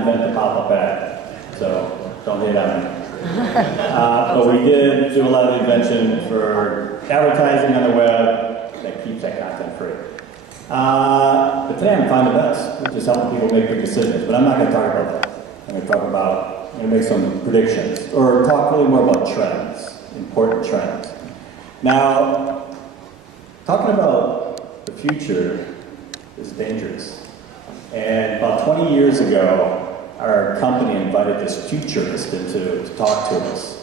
invent the pop-up ad, so don't hate on me. But we did do a lot of invention for advertising on the web that keeps that content free. But today I'm finding the best, which is helping people make good decisions. But I'm not going to talk about that. I'm going to talk about, I'm going to make some predictions, or talk really more about trends, important trends. Now, talking about the future is dangerous. And about 20 years ago, our company invited this futurist in to talk to us.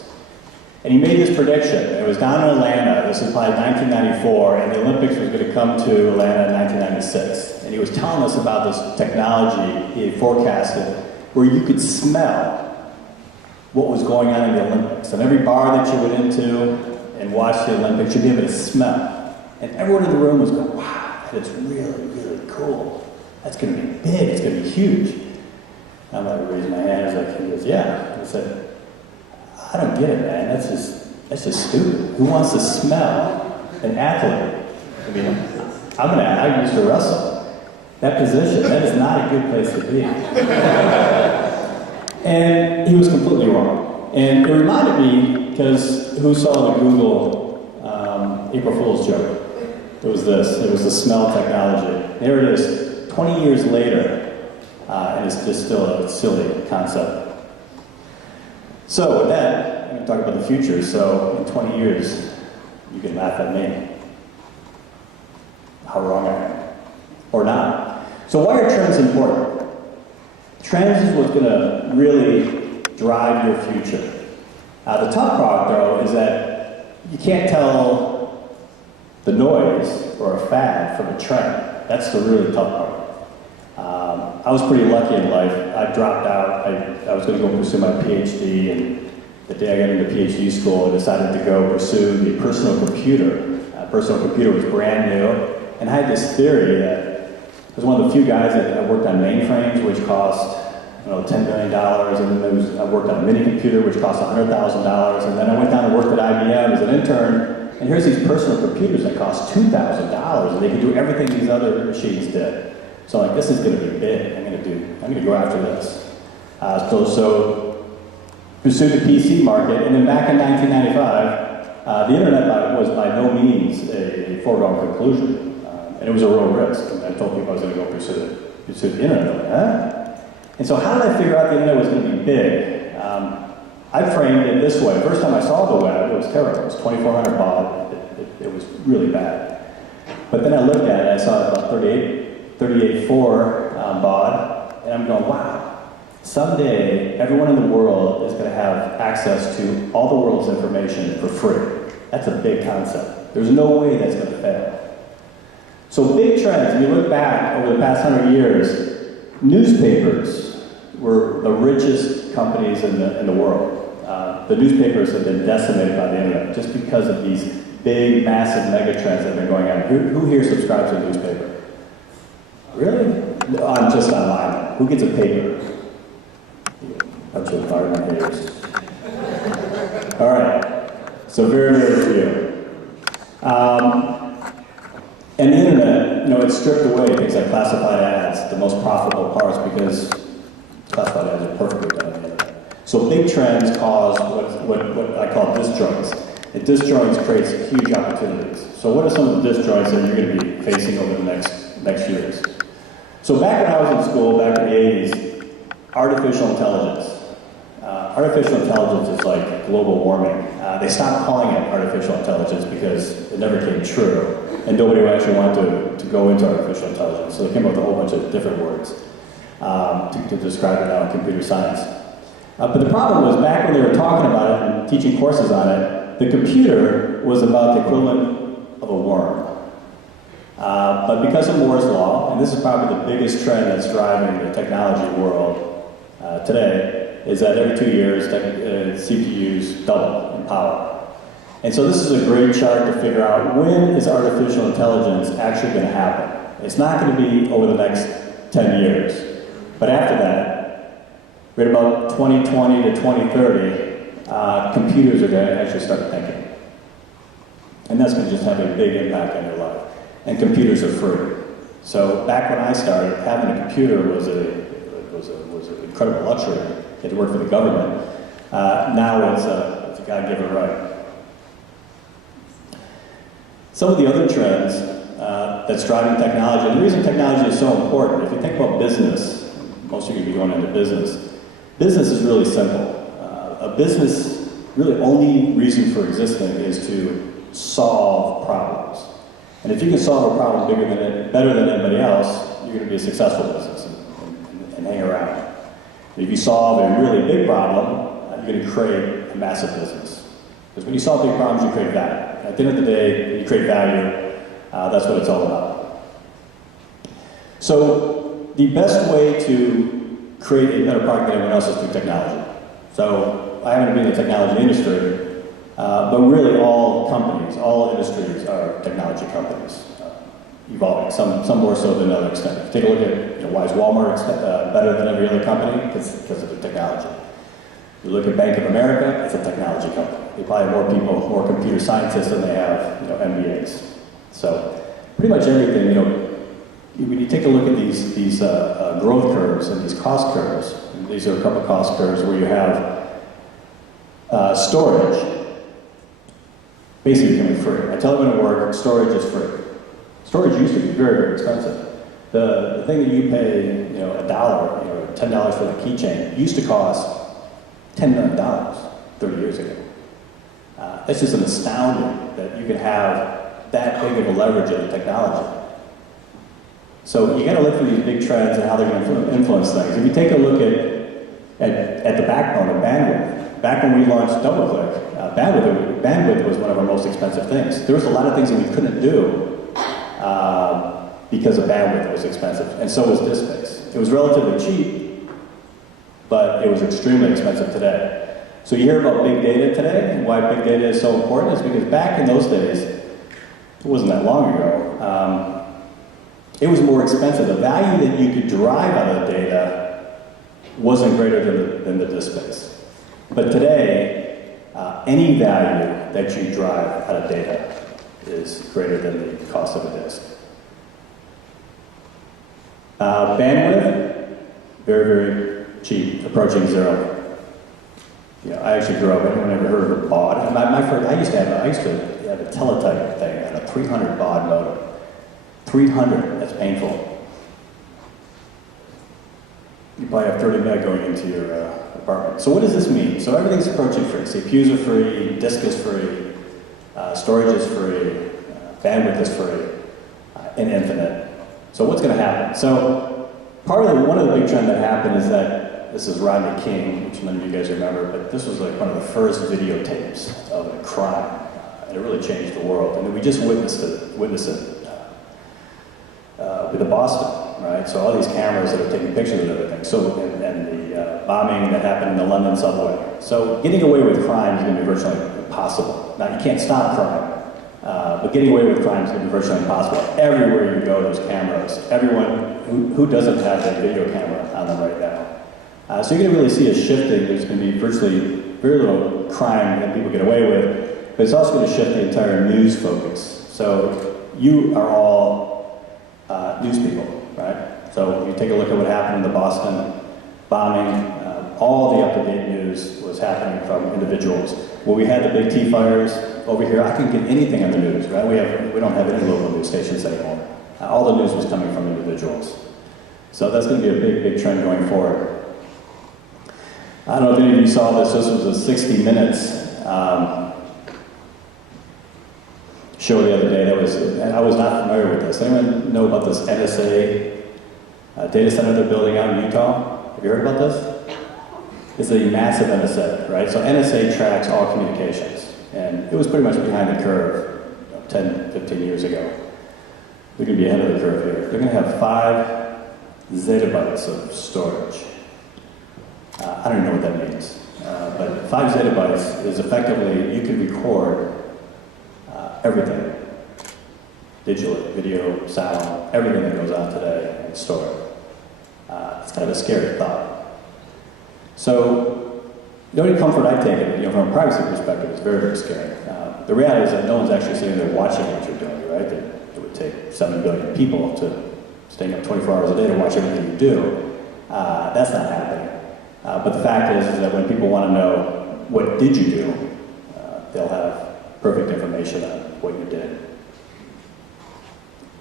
And he made this prediction. It was down in Atlanta. This was probably 1994, and the Olympics was going to come to Atlanta in 1996. And he was telling us about this technology he had forecasted where you could smell what was going on in the Olympics. And every bar that you went into and watched the Olympics, you'd be able to smell. And everyone in the room was going, wow, that is really, really cool. That's going to be big. It's going to be huge. I'm like, raising my hand. He goes, yeah. I said, I don't get it, man. That's just stupid. Who wants to smell an athlete? I mean, I used to wrestle. That position, that is not a good place to be. And he was completely wrong. And it reminded me, because who saw the Google April Fool's joke? It was this. It was the smell technology. There it is, 20 years later, and it's just still a silly concept. So with that, I'm going to talk about the future. So in 20 years, you can laugh at me. How wrong I am. Or not. So why are trends important? Trends is what's going to really drive your future. The tough part, though, is that you can't tell the noise or a fad from a trend. That's the really tough part. I was pretty lucky in life. I dropped out. I was going to go pursue my PhD, and the day I got into PhD school, I decided to go pursue the personal computer. Personal computer was brand new, and I had this theory that I was one of the few guys that worked on mainframes, which cost $10 million, and then I worked on a mini computer, which cost $100,000, and then I went down and worked at IBM as an intern, and here's these personal computers that cost $2,000, and they could do everything these other machines did. So I'm like, this is going to be big. I'm going to go after this. So pursued the PC market, and then back in 1995, the internet was by no means a foregone conclusion, and it was a real risk. I told people I was going to go pursue the internet. Like, huh? And so how did I figure out the internet was going to be big? I framed it this way. First time I saw the web, it was terrible. It was 2,400 baud. It was really bad. But then I looked at it, I saw it about 38.4 baud, and I'm going, wow. Someday, everyone in the world is going to have access to all the world's information for free. That's a big concept. There's no way that's going to fail. So big trends, if you look back over the past 100 years, newspapers were the richest companies in the world. The newspapers have been decimated by the internet just because of these big, massive megatrends that have been going on. Who here subscribes to a newspaper? Really? I'm just online. Who gets a paper? Bunch of Bartman haters. All right. So very, very few. And the internet, it's stripped away things like classified ads, the most profitable parts, because classified ads are perfectly done on the internet. So big trends cause what I call disjoints. And disjoints creates huge opportunities. So what are some of the disjoints that you're going to be facing over the next years? So back when I was in school, back in the 80s, artificial intelligence. Artificial intelligence is like global warming. They stopped calling it artificial intelligence because it never came true, and nobody actually wanted to go into artificial intelligence. So they came up with a whole bunch of different words to describe it now in computer science. But the problem was, back when they were talking about it and teaching courses on it, the computer was about the equivalent of a worm. But because of Moore's Law, and this is probably the biggest trend that's driving the technology world today, is that every 2 years, CPUs double in power. And so this is a great chart to figure out when is artificial intelligence actually going to happen. It's not going to be over the next 10 years. But after that, right about 2020 to 2030, computers are going to actually start thinking. And that's going to just have a big impact on your life. And computers are free. So back when I started, having a computer was a was an incredible luxury. You had to work for the government. Now it's a God-given right. Some of the other trends that's driving technology, and the reason technology is so important, if you think about business, most of you are going into business. Business is really simple. A business, really only reason for existing is to solve problems. And if you can solve a problem better than anybody else, you're going to be a successful business and hang around. If you solve a really big problem, you're going to create a massive business. Because when you solve big problems, you create value. At the end of the day, when you create value, that's what it's all about. So the best way to create a better product than anyone else is through technology. So I happen to be in the technology industry, but really all companies, all industries are technology companies, evolving, some more so than other extent. If you take a look at why is Walmart better than every other company? Because of the technology. You look at Bank of America, it's a technology company. They probably have more people, more computer scientists than they have MBAs. So pretty much everything, when you take a look at these growth curves and these cost curves, and these are a couple cost curves where you have storage basically becoming free. I tell everyone at work, storage is free. Storage used to be very, very expensive. The thing that you pay, $1, $10 for that keychain used to cost $10 million 30 years ago. It's just an astounding that you could have that big of a leverage of the technology. So you got to look for these big trends and how they're going to influence things. If you take a look at the backbone of bandwidth, back when we launched DoubleClick, bandwidth was one of our most expensive things. There was a lot of things that we couldn't do because the bandwidth was expensive, and so was disk space. It was relatively cheap, but it was extremely expensive today. So you hear about big data today, and why big data is so important is because back in those days, it wasn't that long ago, it was more expensive. The value that you could derive out of the data wasn't greater than the disk space. But today, any value that you drive out of data is greater than the cost of a disk. Bandwidth, very, very cheap, approaching zero. I actually grew up, anyone ever heard of a baud? I used to have a teletype thing on a 300 baud modem. 300, that's painful. You probably have 30 meg going into your apartment. So what does this mean? So everything's approaching free. CPUs are free, disk is free, storage is free, bandwidth is free, and infinite. So what's going to happen? So one of the big trends that happened is that this is Rodney King, which none of you guys remember, but this was like one of the first videotapes of a crime, and it really changed the world. And we just witnessed it with the Boston, right? So all these cameras that are taking pictures of everything. So and the bombing that happened in the London subway. So getting away with crime is going to be virtually impossible. Now you can't stop crime, but getting away with crime is going to be virtually impossible. Everywhere you go, there's cameras. Everyone who doesn't have that video camera on them right now. So you're going to really see a shifting. There's going to be virtually very little crime that people get away with, but it's also going to shift the entire news focus. So you are all news people, right? So you take a look at what happened in the Boston bombing. All the up-to-date news was happening from individuals. When we had the big T fires over here, I couldn't get anything on the news, right? We don't have any local news stations anymore. All the news was coming from individuals. So that's going to be a big, big trend going forward. I don't know if any of you saw this. This was a 60 Minutes show the other day. I was not familiar with this. Anyone know about this NSA data center they're building out in Utah? Have you heard about this? It's a massive NSA, right? So NSA tracks all communications. And it was pretty much behind the curve 10, 15 years ago. They're going to be ahead of the curve here. They're going to have 5 zettabytes of storage. I don't even know what that means. But 5 zettabytes is effectively, you can record everything. Digital, video, sound, everything that goes on today and store it. It's kind of a scary thought. So the only comfort I take, from a privacy perspective, is very, very scary. The reality is that no one's actually sitting there watching what you're doing, right? It would take 7 billion people to staying up 24 hours a day to watch everything you do. That's not happening. But the fact is that when people want to know what did you do, they'll have perfect information on what you did.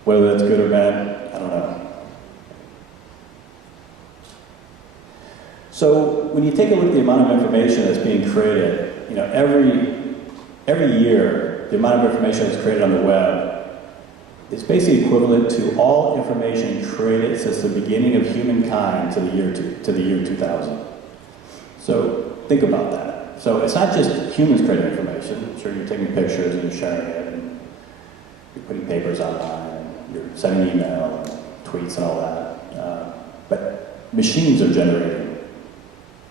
Whether that's good or bad, I don't know. So when you take a look at the amount of information that's being created, every year, the amount of information that's created on the web is basically equivalent to all information created since the beginning of humankind to the year 2000. So think about that. So it's not just humans creating information. Sure, you're taking pictures and you're sharing it, and you're putting papers online, and you're sending email and tweets and all that. But machines are generating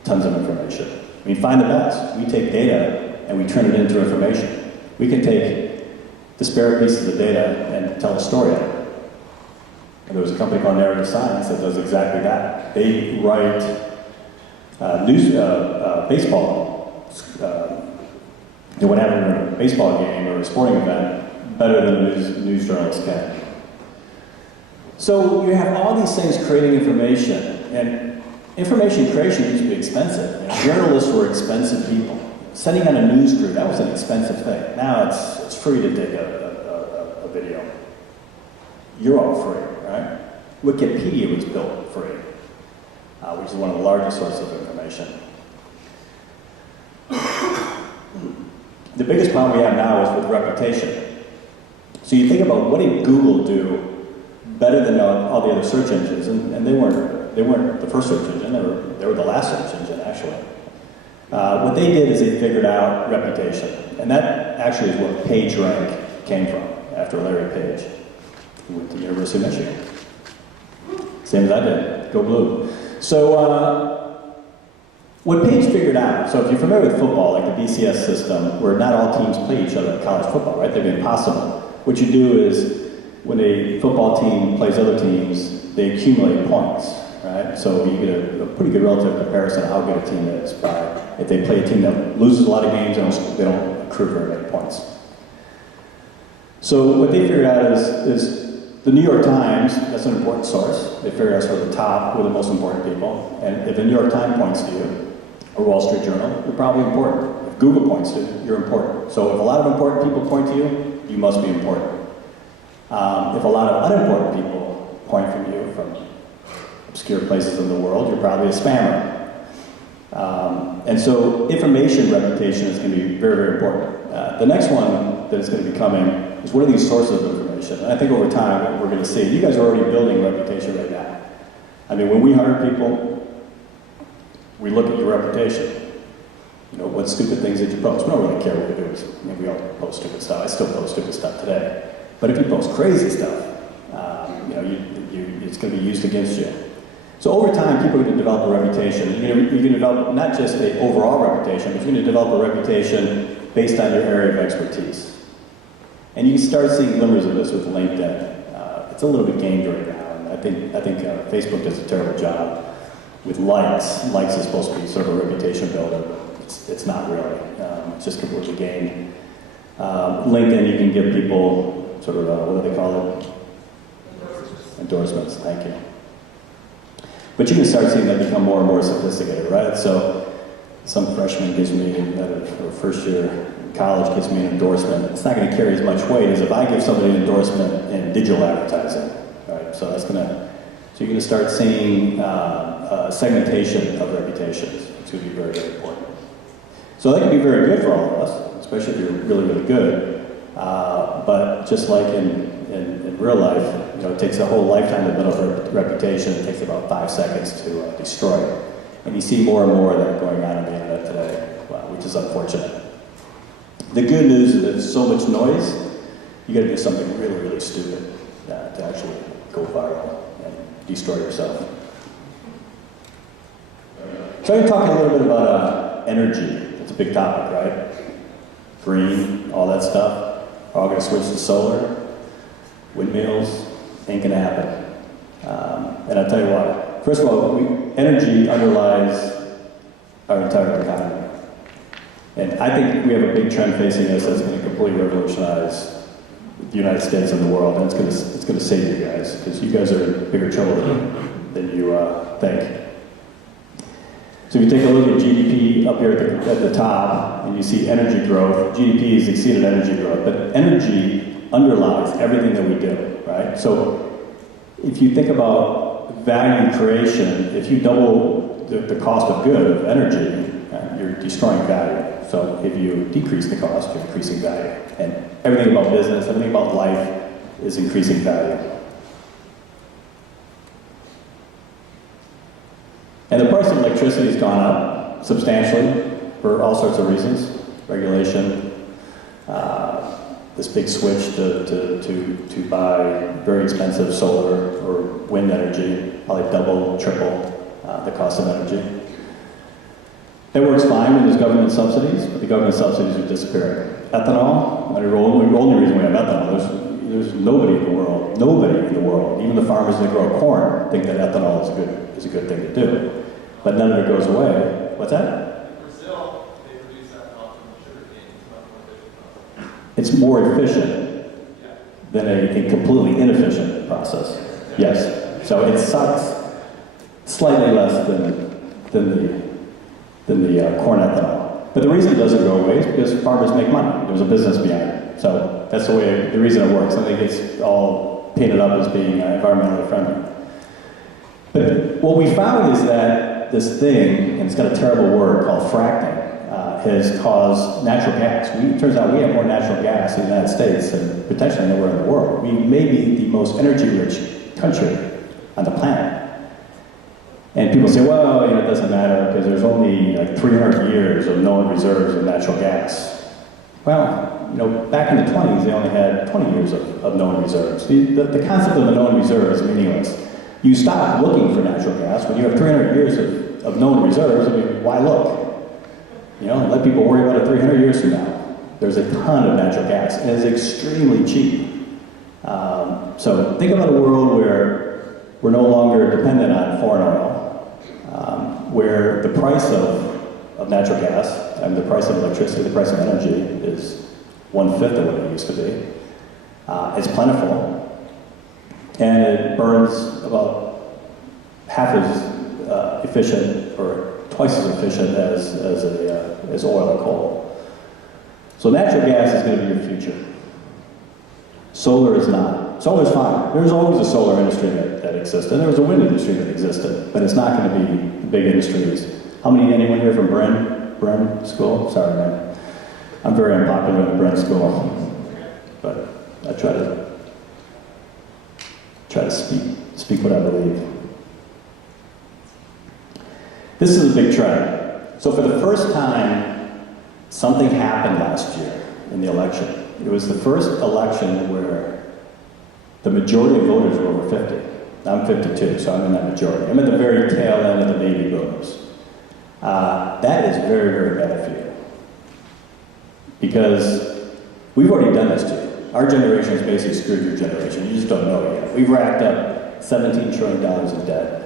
tons of information. I mean, find the best. We take data and we turn it into information. We can take disparate pieces of data and tell a story out of it. And there was a company called Narrative Science that does exactly that. They write baseball, what happened in a baseball game or a sporting event better than a news journalist can. So you have all these things creating information, and information creation used to be expensive. Journalists were expensive people. Sending out a news crew, that was an expensive thing. Now it's free to take a video. You're all free, right? Wikipedia was built free, which is one of the largest sources of information. The biggest problem we have now is with reputation. So you think about what did Google do better than all the other search engines, and they weren't the first search engine, they were the last search engine, actually. What they did is they figured out reputation, and that actually is what PageRank came from, after Larry Page, who went to the University of Michigan. Same as I did, go blue. So what Page figured out, so if you're familiar with football, like the BCS system, where not all teams play each other in college football, right? They'd be impossible. What you do is, when a football team plays other teams, they accumulate points, right? So you get a pretty good relative comparison of how good a team is by if they play a team that loses a lot of games, they don't accrue very many points. So what they figured out is the New York Times, that's an important source. They figured out sort of the top, who are the most important people. And if the New York Times points to you, or Wall Street Journal, you're probably important. If Google points to you, you're important. So if a lot of important people point to you, you must be important. If a lot of unimportant people point from you from obscure places in the world, you're probably a spammer. And so information reputation is going to be very, very important. The next one that is going to be coming is what are these sources of information? And I think over time, what we're going to see, you guys are already building reputation right now. I mean, when we hire people, we look at your reputation. You know, what stupid things did you post? We don't really care what you do. We all post stupid stuff. I still post stupid stuff today. But if you post crazy stuff, it's going to be used against you. So over time, people are going to develop a reputation. You're going to develop not just an overall reputation, but you're going to develop a reputation based on your area of expertise. And you can start seeing glimmers of this with LinkedIn. It's a little bit gamed right now, and I think Facebook does a terrible job with likes. Likes is supposed to be sort of a reputation builder, but it's not really. It's just completely gamed. LinkedIn, you can give people sort of, what do they call it? Endorsements, thank you. But you can start seeing that become more and more sophisticated, right? So some freshman gives me, or first year in college gives me an endorsement. It's not going to carry as much weight as if I give somebody an endorsement in digital advertising, right? So you're going to start seeing segmentation of reputations. It's going to be very, very important. So that can be very good for all of us, especially if you're really, really good. But just like in real life, it takes a whole lifetime to build up a reputation. It takes about 5 seconds to destroy it. And you see more and more of that going on the internet today, which is unfortunate. The good news is that there's so much noise, you got to do something really, really stupid to actually go viral and destroy yourself. So I'm going to talk a little bit about energy. It's a big topic, right? Green, all that stuff. We're all going to switch to solar. Windmills, ain't gonna happen. And I'll tell you why. First of all, energy underlies our entire economy. And I think we have a big trend facing us that's gonna completely revolutionize the United States and the world, and it's gonna save you guys, because you guys are in bigger trouble than you think. So if you take a look at GDP up here at the top, and you see energy growth, GDP has exceeded energy growth, but energy underlies everything that we do, right? So if you think about value creation, if you double the cost of good of energy, you're destroying value. So if you decrease the cost, you're increasing value. And everything about business, everything about life is increasing value. And the price of electricity has gone up substantially for all sorts of reasons. Regulation, this big switch to buy very expensive solar or wind energy, probably double, triple the cost of energy. That works fine when there's government subsidies, but the government subsidies are disappearing. Ethanol, the only reason we have ethanol, there's nobody in the world, even the farmers that grow corn, think that ethanol is a good thing to do. But none of it goes away. What's that? In Brazil, they produce ethanol from sugarcane. It's more efficient than a completely inefficient process. Yes. So it sucks slightly less than the corn ethanol. But the reason it doesn't go away is because farmers make money. There's a business behind it. So that's the reason it works. I think it's all painted up as being environmentally friendly. But what we found is that this thing, and it's got a terrible word called fracking, has caused natural gas. It turns out we have more natural gas in the United States than potentially anywhere in the world. We may be the most energy-rich country on the planet. And people say, well, it doesn't matter because there's only like 300 years of known reserves of natural gas. Well, back in the 20s, they only had 20 years of known reserves. The concept of a known reserve is meaningless. You stop looking for natural gas when you have 300 years of known reserves. I mean, why look? Let people worry about it 300 years from now. There's a ton of natural gas, and it's extremely cheap. So think about a world where we're no longer dependent on foreign oil, where the price of natural gas and the price of electricity, the price of energy is 1/5 of what it used to be. It's plentiful, and it burns about half as efficient or twice as efficient as oil or coal. So natural gas is going to be your future. Solar is not. Solar is fine. There's always a solar industry that existed, and there was a wind industry that existed, but it's not going to be the big industries. Anyone here from Bren School? Sorry, man. I'm very unpopular in the Bren School, but I try to speak what I believe. This is a big trend. So for the first time, something happened last year in the election. It was the first election where the majority of voters were over 50. I'm 52, so I'm in that majority. I'm at the very tail end of the baby boomers. That is very, very bad for you. Because we've already done this to you. Our generation is basically screwed your generation. You just don't know it yet. We've racked up $17 trillion in debt.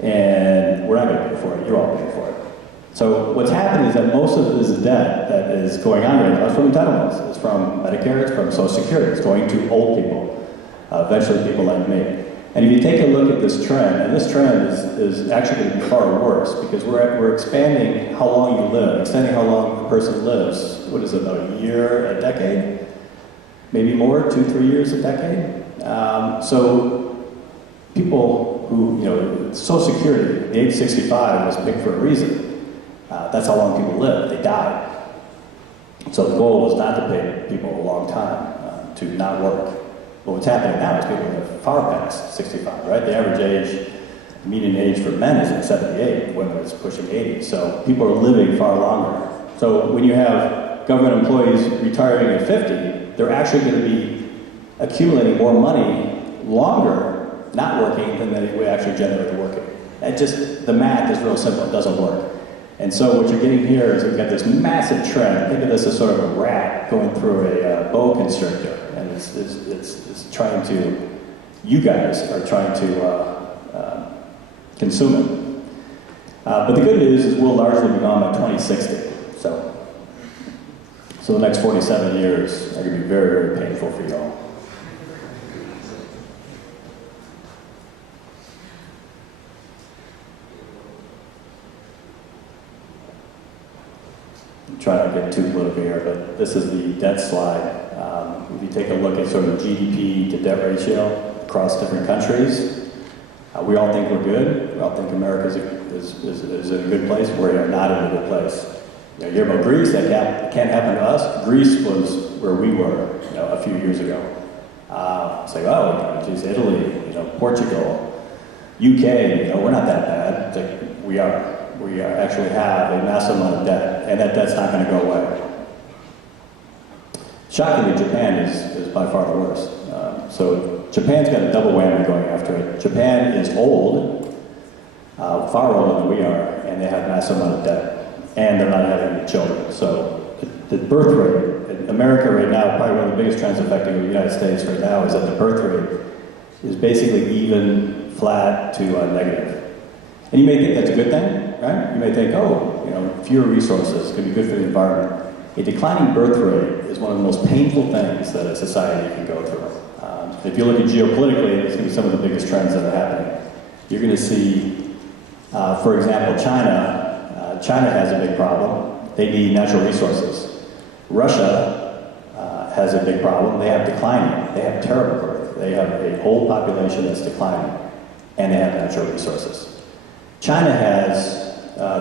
And we're not going to pay for it. You're all paying for it. So what's happening is that most of this debt that is going on right now is from entitlements. It's from Medicare, it's from Social Security. It's going to old people, eventually people like me. And if you take a look at this trend, and this trend is actually going to be far worse because we're expanding how long you live, extending how long a person lives. What is it, about a year, a decade? Maybe more, 2-3 years, a decade? So people who, Social Security, the age 65 was picked for a reason. That's how long people live. They died. So the goal was not to pay people a long time to not work. But what's happening now is people live far past 65, right? The average age, median age for men is at 78, women is pushing 80. So people are living far longer. So when you have government employees retiring at 50, they're actually going to be accumulating more money longer not working than they would actually generate working. The math is real simple, it doesn't work. And so what you're getting here is we've got this massive trend. Think of this as sort of a rat going through a boa constrictor. And it's trying to, you guys are trying to consume it. But the good news is we'll largely be gone by 2060. So the next 47 years are going to be very, very painful for you all. try not to get too political here, but this is the debt slide. If you take a look at sort of GDP to debt ratio across different countries, we all think we're good. We all think America is in a good place. We're not in a good place. You hear about Greece, that can't happen to us. Greece was where we were, a few years ago. It's like, oh, geez, Italy, Portugal, UK, we're not that bad. It's like, we are. We actually have a massive amount of debt, and that debt's not going to go away. Shockingly, Japan is by far the worst. So Japan's got a double whammy going after it. Japan is old, far older than we are, and they have a massive amount of debt, and they're not having any children. So the birth rate in America right now, probably one of the biggest trends affecting the United States right now is that the birth rate is basically even, flat to negative. And you may think that's a good thing, right? You may think, fewer resources can be good for the environment. A declining birth rate is one of the most painful things that a society can go through. If you look at geopolitically, it's going to be some of the biggest trends that are happening. You're going to see, for example, China. China has a big problem. They need natural resources. Russia has a big problem. They have declining. They have terrible birth. They have a whole population that's declining, and they have natural resources. China has,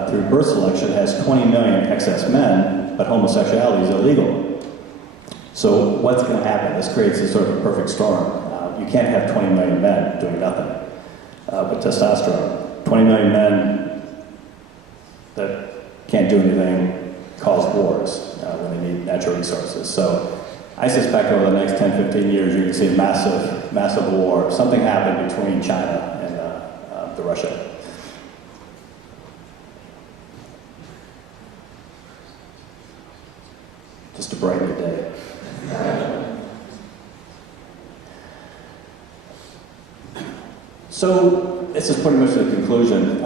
through birth selection, has 20 million excess men, but homosexuality is illegal. So what's going to happen? This creates a sort of a perfect storm. You can't have 20 million men doing nothing but testosterone. 20 million men that can't do anything cause wars when they need natural resources. So I suspect over the next 10, 15 years, you're going to see a massive, massive war. Something happened between China and Russia. Just to brighten the day. So, this is pretty much the conclusion.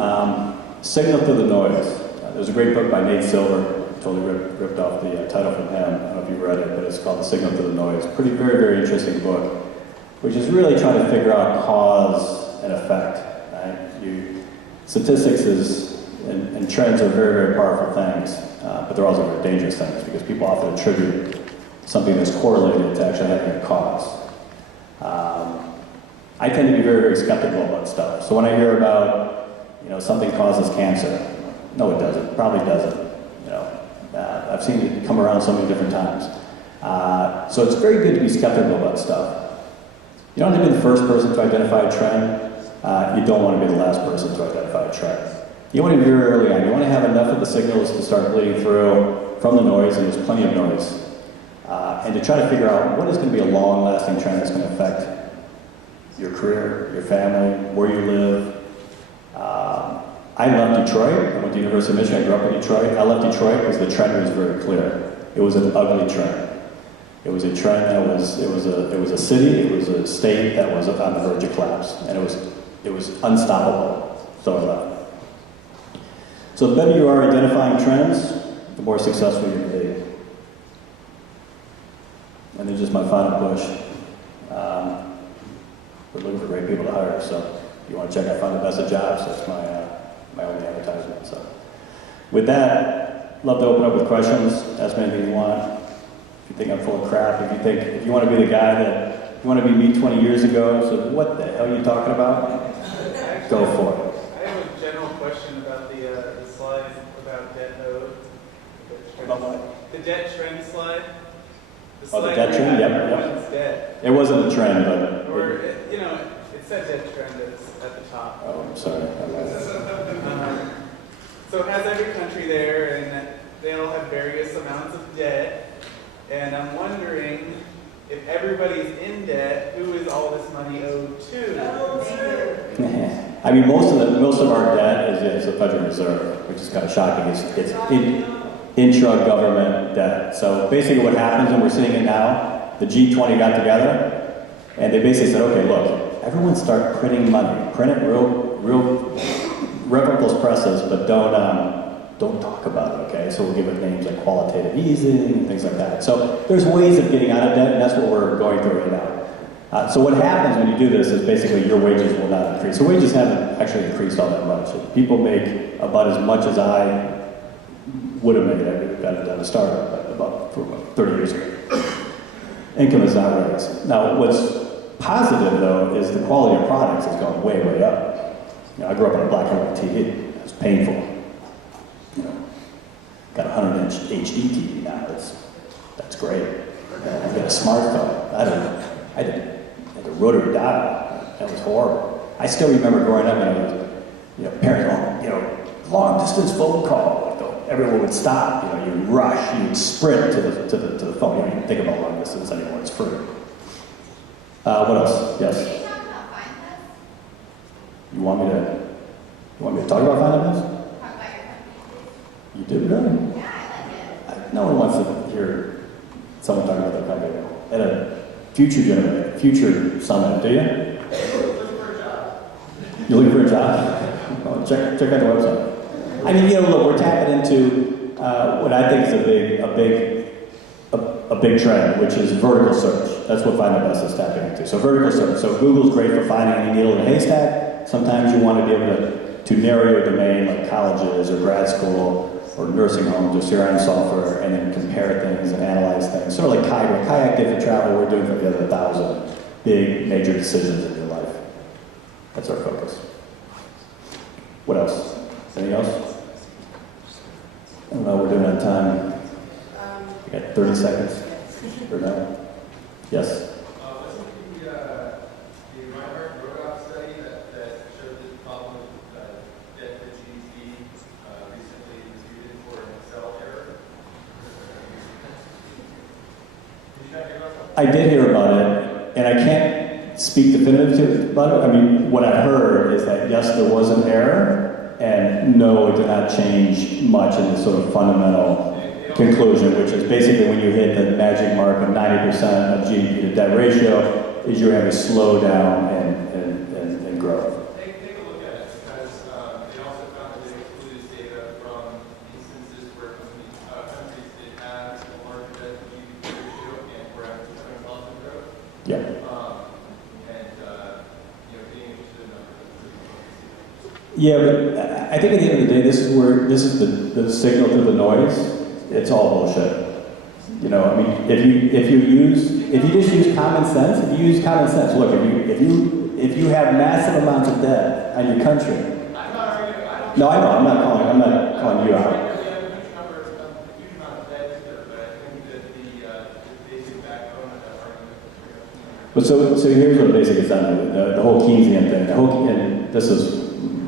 Signal Through the Noise. There's a great book by Nate Silver. Totally ripped off the title from him. I don't know if you've read it, but it's called The Signal Through the Noise. Very, very interesting book, which is really trying to figure out cause and effect. Right? Statistics and trends are very, very powerful things, but they're also very dangerous things because people often attribute something that's correlated to actually having a cause. I tend to be very, very skeptical about stuff. So when I hear about, something causes cancer, no, it doesn't. Probably doesn't. I've seen it come around so many different times. So it's very good to be skeptical about stuff. You don't have to be the first person to identify a trend. You don't want to be the last person to identify a trend. You want to be very early on. You want to have enough of the signals to start bleeding through from the noise, and there's plenty of noise. And to try to figure out what is going to be a long-lasting trend that's going to affect your career, your family, where you live. I love Detroit. I went to the University of Michigan. I grew up in Detroit. I love Detroit because the trend was very clear. It was an ugly trend. It was a trend that it was a city, it was a state that was on the verge of collapse, and it was unstoppable. So I love it. So the better you are identifying trends, the more successful you're going to be. And then just my final push. We're looking for great people to hire, so if you want to check out Find the Best of Jobs, that's my only advertisement. So with that, love to open up with questions, ask me anything you want. If you think I'm full of crap, if you want to be the guy that, you want to be me 20 years ago, so what the hell are you talking about? Go for it. I have a general question about the slide about debt node. About what? The debt trend slide. Oh, the debt trend? Yep. Everyone's debt. It wasn't a trend, but... Or, it said debt trend at the top. Oh, I'm sorry. So it has every country there, and they all have various amounts of debt. And I'm wondering, if everybody's in debt, who is all this money owed to? I mean, most of our debt is the Federal Reserve, which is kind of shocking. It's intra-government debt. So basically what happens, and we're seeing it now, the G20 got together, and they basically said, okay, look, everyone start printing money. Print it real replicable presses, but don't talk about it, okay? So we'll give it names like qualitative easing and things like that. So there's ways of getting out of debt, and that's what we're going through right now. So what happens when you do this is basically your wages will not increase. So wages haven't actually increased all that much. People make about as much as I would have made. got it done to start about 30 years ago. Income is not raised. Now, what's positive, though, is the quality of products has gone way, way up. I grew up on a black and white TV. It was painful. Got a 100-inch HD TV now. That's great. I've got a smartphone. I had a rotary dial. That was horrible. I still remember growing up and parents, long distance phone call. Everyone would stop. You'd rush. You'd sprint to the phone. You don't even think about long distance anymore. It's free. What else? Yes. Can you talk about Find This? You want me to talk about Find This? Talk about your company. You do, really? Yeah, I like it. No one wants to hear someone talking about their company at a future summit, do you? Looking for a job. You're looking for a job? Well, check out the website. I mean, look, we're tapping into what I think is a big trend, which is vertical search. That's what Find the Best is tapping into. So vertical search. So Google's great for finding any needle in a haystack. Sometimes you want to be able to narrow your domain, like colleges or grad school or nursing homes or CRM software, and then compare things and analyze things. Sort of like Kayak. What Kayak did for travel, we're doing for the other 1,000 big major decisions in your life. That's our focus. What else? Anything else? I don't know, we're doing out of time. We got 30 seconds. Or no? Yes? Wasn't the Reinhardt Rogoff study that showed this problem with debt to GDP recently disputed for an Excel error? Did you not hear about that? I did hear about it, and I can't speak definitively about it. I mean, what I heard is that yes, there was an error, and no, it did not change much in the sort of fundamental conclusion, which is basically when you hit the magic mark of 90% of GDP to debt ratio, is you're having a slowdown and growth. Take a look at it, because they also found that they excluded data from instances where countries did have a larger debt to GDP ratio and were having positive growth. Yeah. Being interested in numbers. Yeah, but I think at the end of the day, this is the signal to the noise. It's all bullshit. I mean, if you just use common sense, look, if you have massive amounts of debt on your country. I'm not arguing. No, I know. I'm not calling you out. We have a huge number of a huge amount of debt either, but I think that the basic backbone of that argument is But so here's what basically is done. The whole Keynesian thing. And this is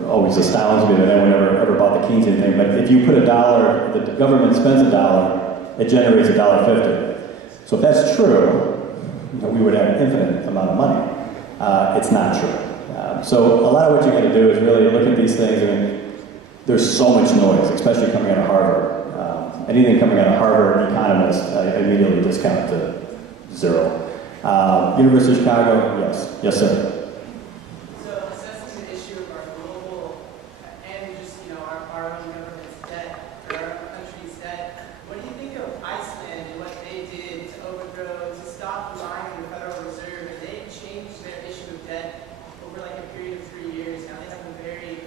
always astounds me that anyone ever bought the Keynesian thing. But if you put $1, the government spends $1, it generates $1.50. So if that's true, we would have an infinite amount of money. It's not true. So a lot of what you're going to do is really look at these things. and there's so much noise, especially coming out of Harvard. Anything coming out of Harvard economists, I immediately discount to zero. University of Chicago, yes, sir. So assessing the issue of our global and just our own government's debt, or our own country's debt, what do you think of Iceland and what they did to overthrow, to stop relying on the Federal Reserve? And they changed their issue of debt over like a period of 3 years. Now they have a very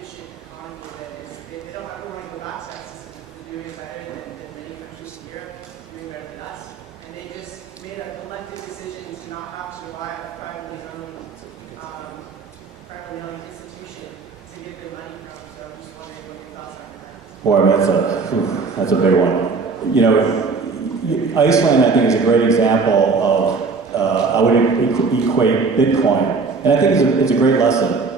efficient economy that is, they don't ever want to go back to that system. They're doing better than many countries in Europe, doing better than us. And they just made a collective decision to not have to rely on a privately owned institution to get their money from. So I'm just wondering what your thoughts are on that. Boy, that's a big one. Iceland, I think, is a great example of, I would equate Bitcoin. And I think it's a great lesson.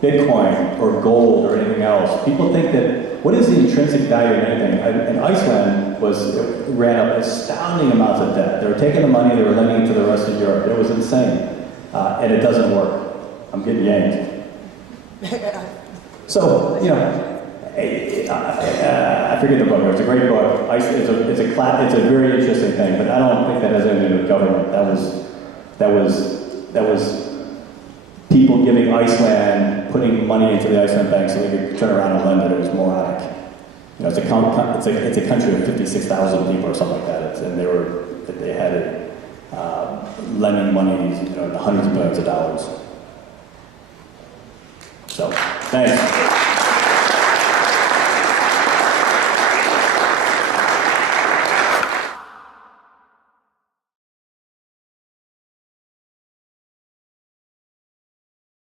Bitcoin or gold or anything else. People think that, what is the intrinsic value of anything? And Iceland ran up astounding amounts of debt. They were taking the money, they were lending it to the rest of Europe. It was insane. And it doesn't work. I'm getting yanked. So, I forget the book. It's a great book. It's a very interesting thing, but I don't think that has anything to do with government. That was people giving Iceland, putting money into the Iceland bank so they could turn around and lend it. It was moronic. It's a country of 56,000 people or something like that. And they had it lending money, in the hundreds of billions of dollars. So, thanks.